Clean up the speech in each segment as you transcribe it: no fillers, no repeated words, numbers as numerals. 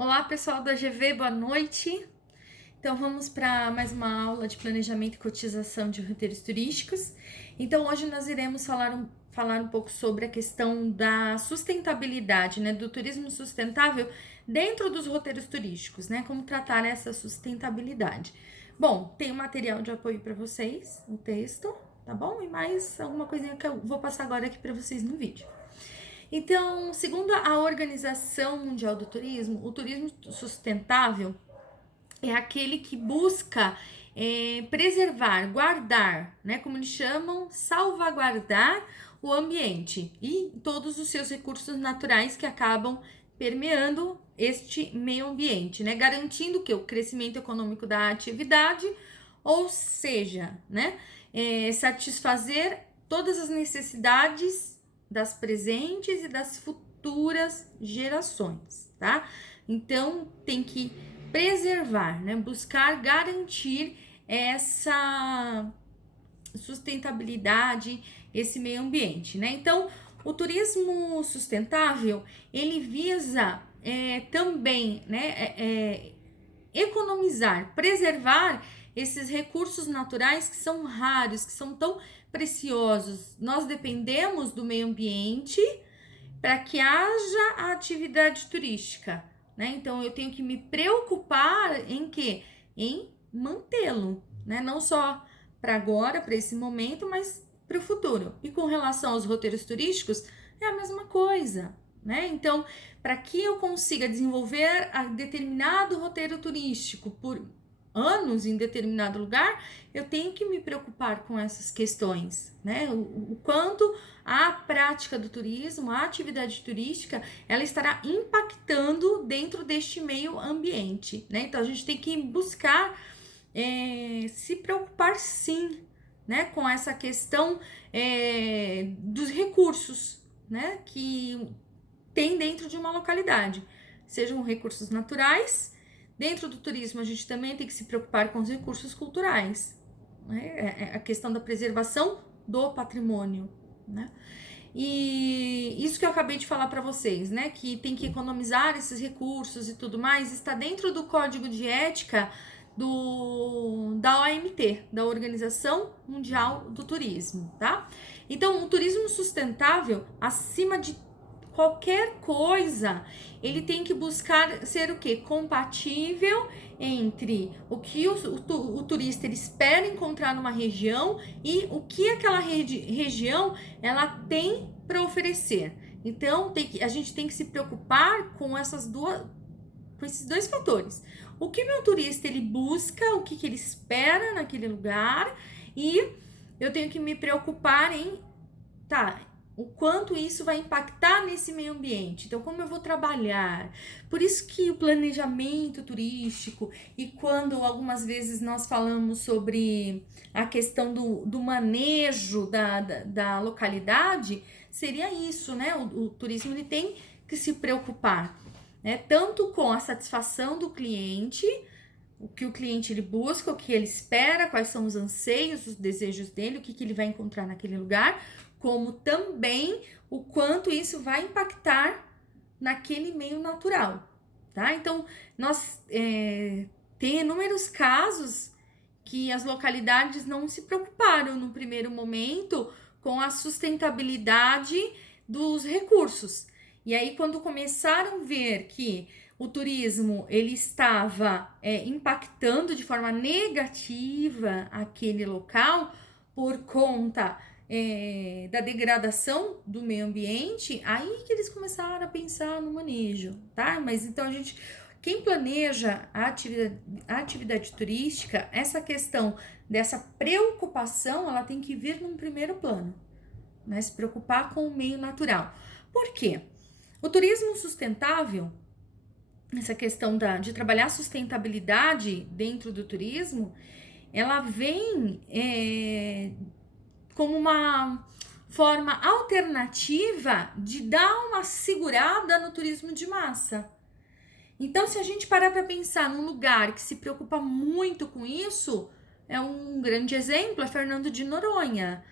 Olá, pessoal da GV, boa noite. Então, vamos para mais uma aula de planejamento e cotização de roteiros turísticos. Então, hoje nós iremos falar um pouco sobre a questão da sustentabilidade, né, do turismo sustentável dentro dos roteiros turísticos, né, como tratar essa sustentabilidade. Bom, tem um material de apoio para vocês, o texto, tá bom? E mais alguma coisinha que eu vou passar agora aqui para vocês no vídeo. Então, segundo a Organização Mundial do Turismo, o turismo sustentável é aquele que busca preservar, guardar, né? Como eles chamam, salvaguardar o ambiente e todos os seus recursos naturais que acabam permeando este meio ambiente, né? Garantindo que o crescimento econômico da atividade, ou seja, né? Satisfazer todas as necessidades das presentes e das futuras gerações, tá? Então tem que preservar, né? Buscar garantir essa sustentabilidade, esse meio ambiente, né? Então, o turismo sustentável ele visa também, né? Economizar, preservar esses recursos naturais que são raros, que são tão preciosos. Nós dependemos do meio ambiente para que haja a atividade turística, né? Então eu tenho que me preocupar em quê? Em mantê-lo, né? Não só para agora, para esse momento, mas para o futuro. E com relação aos roteiros turísticos, é a mesma coisa, né? Então, para que eu consiga desenvolver a determinado roteiro turístico por anos em determinado lugar, eu tenho que me preocupar com essas questões, né? O quanto a prática do turismo, a atividade turística, ela estará impactando dentro deste meio ambiente, né? Então a gente tem que buscar se preocupar sim, né? Com essa questão dos recursos, né? Que tem dentro de uma localidade, sejam recursos naturais. Dentro do turismo, a gente também tem que se preocupar com os recursos culturais, né? A questão da preservação do patrimônio, né? E isso que eu acabei de falar para vocês, né? Que tem que economizar esses recursos e tudo mais, está dentro do código de ética da OMT, da Organização Mundial do Turismo, tá? Então, o turismo sustentável, acima de qualquer coisa, ele tem que buscar ser o que? Compatível entre o que o turista ele espera encontrar numa região e o que aquela região ela tem para oferecer. Então, a gente tem que se preocupar com com esses dois fatores. O que meu turista ele busca, o que ele espera naquele lugar, e eu tenho que me preocupar em o quanto isso vai impactar nesse meio ambiente. Então, como eu vou trabalhar? Por isso que o planejamento turístico, e quando algumas vezes nós falamos sobre a questão do manejo da localidade, seria isso, né? O turismo ele tem que se preocupar, né? Tanto com a satisfação do cliente, o que o cliente ele busca, o que ele espera, quais são os anseios, os desejos dele, o que ele vai encontrar naquele lugar, como também o quanto isso vai impactar naquele meio natural, tá? Então, nós tem inúmeros casos que as localidades não se preocuparam no primeiro momento com a sustentabilidade dos recursos. E aí, quando começaram a ver que o turismo ele estava impactando de forma negativa aquele local por conta da degradação do meio ambiente, aí que eles começaram a pensar no manejo, tá? Mas então quem planeja a atividade turística, essa questão dessa preocupação, ela tem que vir num primeiro plano, né? Se preocupar com o meio natural. Por quê? O turismo sustentável, essa questão de trabalhar a sustentabilidade dentro do turismo, ela vem como uma forma alternativa de dar uma segurada no turismo de massa. Então, se a gente parar para pensar num lugar que se preocupa muito com isso, é um grande exemplo, é Fernando de Noronha,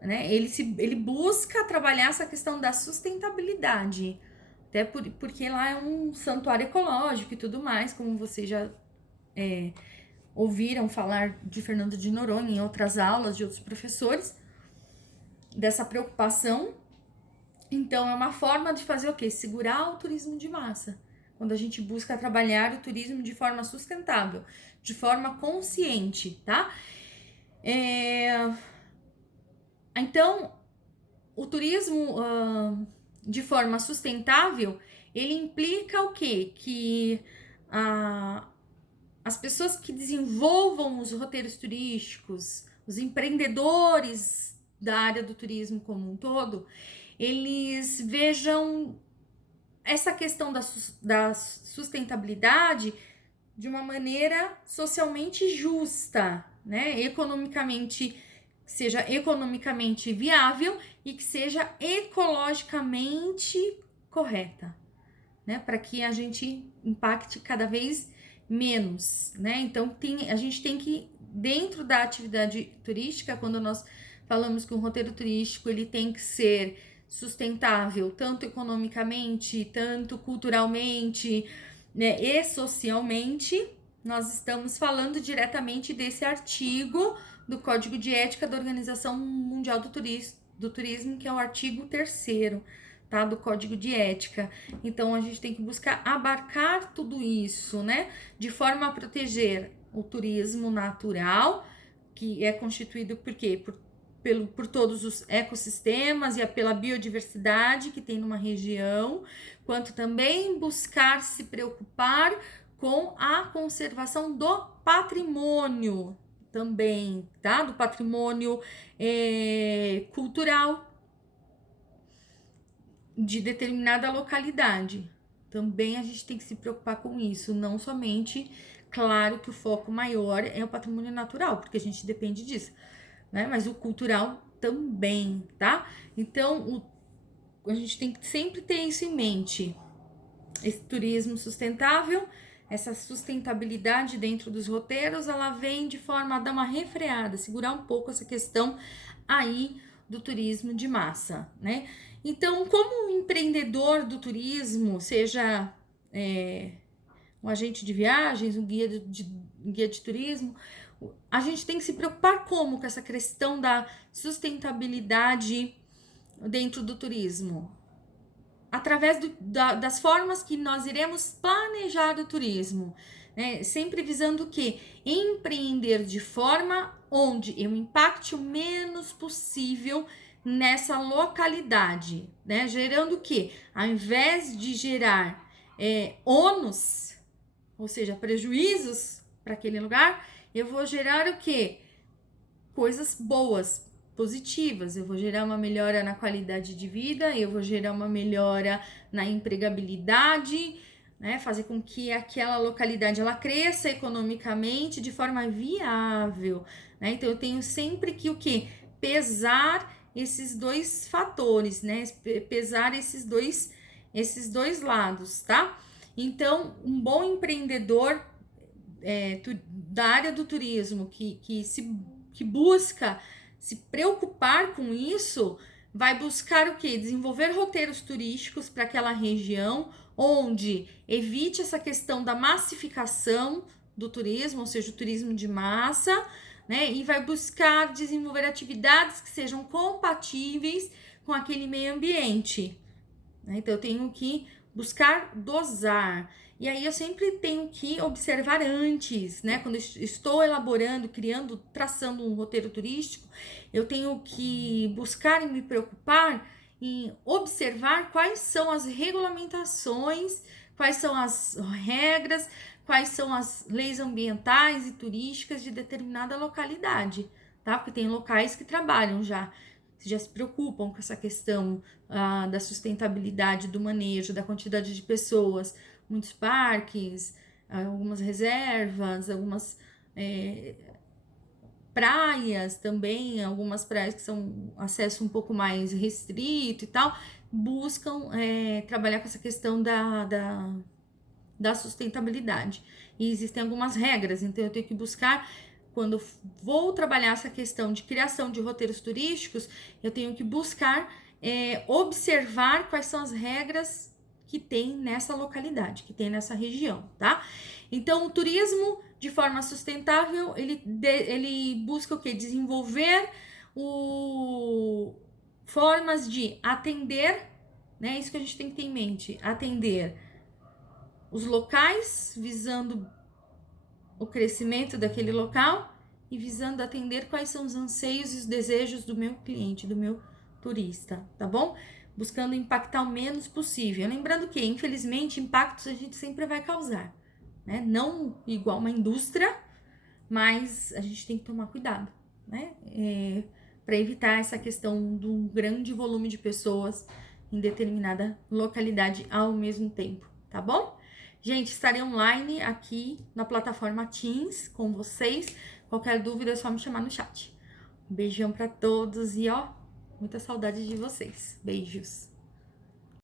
né? Ele busca trabalhar essa questão da sustentabilidade, até porque lá é um santuário ecológico e tudo mais, como vocês já ouviram falar de Fernando de Noronha em outras aulas de outros professores, dessa preocupação. Então, é uma forma de fazer o quê? Segurar o turismo de massa. Quando a gente busca trabalhar o turismo de forma sustentável, de forma consciente, tá? Então, o turismo de forma sustentável, ele implica o quê? Que as pessoas que desenvolvam os roteiros turísticos, os empreendedores da área do turismo como um todo, eles vejam essa questão da sustentabilidade de uma maneira socialmente justa, né? Economicamente, seja economicamente viável e que seja ecologicamente correta, né? Para que a gente impacte cada vez menos, né? Então a gente tem que, dentro da atividade turística, quando nós falamos que um roteiro turístico ele tem que ser sustentável, tanto economicamente, tanto culturalmente, né, e socialmente, nós estamos falando diretamente desse artigo do Código de Ética da Organização Mundial do Turismo, que é o artigo 3º, tá, do Código de Ética. Então, a gente tem que buscar abarcar tudo isso, né, de forma a proteger o turismo natural, que é constituído por quê? Por todos os ecossistemas e pela biodiversidade que tem numa região, quanto também buscar se preocupar com a conservação do patrimônio também, tá? Do patrimônio cultural de determinada localidade. Também a gente tem que se preocupar com isso, não somente, claro que o foco maior é o patrimônio natural, porque a gente depende disso, né? Mas o cultural também, tá? Então, a gente tem que sempre ter isso em mente. Esse turismo sustentável, essa sustentabilidade dentro dos roteiros, ela vem de forma a dar uma refreada, segurar um pouco essa questão aí do turismo de massa, né? Então, como um empreendedor do turismo, seja um agente de viagens, um guia de turismo, a gente tem que se preocupar como com essa questão da sustentabilidade dentro do turismo? Através das formas que nós iremos planejar o turismo, né? Sempre visando o quê? Empreender de forma onde eu impacte o menos possível nessa localidade, né? Gerando o quê? Ao invés de gerar ônus, ou seja, prejuízos para aquele lugar, eu vou gerar o quê? Coisas boas, positivas. Eu vou gerar uma melhora na qualidade de vida, eu vou gerar uma melhora na empregabilidade, né? Fazer com que aquela localidade ela cresça economicamente de forma viável, né? Então eu tenho sempre que o quê? Pesar esses dois fatores, né? Pesar esses dois lados, tá? Então, um bom empreendedor da área do turismo que busca se preocupar com isso, vai buscar o quê? Desenvolver roteiros turísticos para aquela região, onde evite essa questão da massificação do turismo, ou seja, o turismo de massa, né? E vai buscar desenvolver atividades que sejam compatíveis com aquele meio ambiente, né? Então, eu tenho que buscar dosar. E aí eu sempre tenho que observar antes, né? Quando eu estou elaborando, criando, traçando um roteiro turístico, eu tenho que buscar e me preocupar em observar quais são as regulamentações, quais são as regras, quais são as leis ambientais e turísticas de determinada localidade, tá? Porque tem locais que trabalham já se preocupam com essa questão da sustentabilidade do manejo, da quantidade de pessoas, muitos parques, algumas reservas, algumas praias também, algumas praias que são acesso um pouco mais restrito e tal, buscam trabalhar com essa questão da sustentabilidade. E existem algumas regras, então eu tenho que buscar. Quando vou trabalhar essa questão de criação de roteiros turísticos, eu tenho que buscar observar quais são as regras que tem nessa localidade, que tem nessa região, tá? Então, o turismo de forma sustentável, ele busca o quê? Desenvolver formas de atender, né? Isso que a gente tem que ter em mente, atender os locais, visando o crescimento daquele local e visando atender quais são os anseios e os desejos do meu cliente, do meu turista, tá bom? Buscando impactar o menos possível. Lembrando que, infelizmente, impactos a gente sempre vai causar, né? Não igual uma indústria, mas a gente tem que tomar cuidado, né? Para evitar essa questão do grande volume de pessoas em determinada localidade ao mesmo tempo, tá bom? Gente, estarei online aqui na plataforma Teams com vocês. Qualquer dúvida é só me chamar no chat. Um beijão para todos e ó, muita saudade de vocês. Beijos.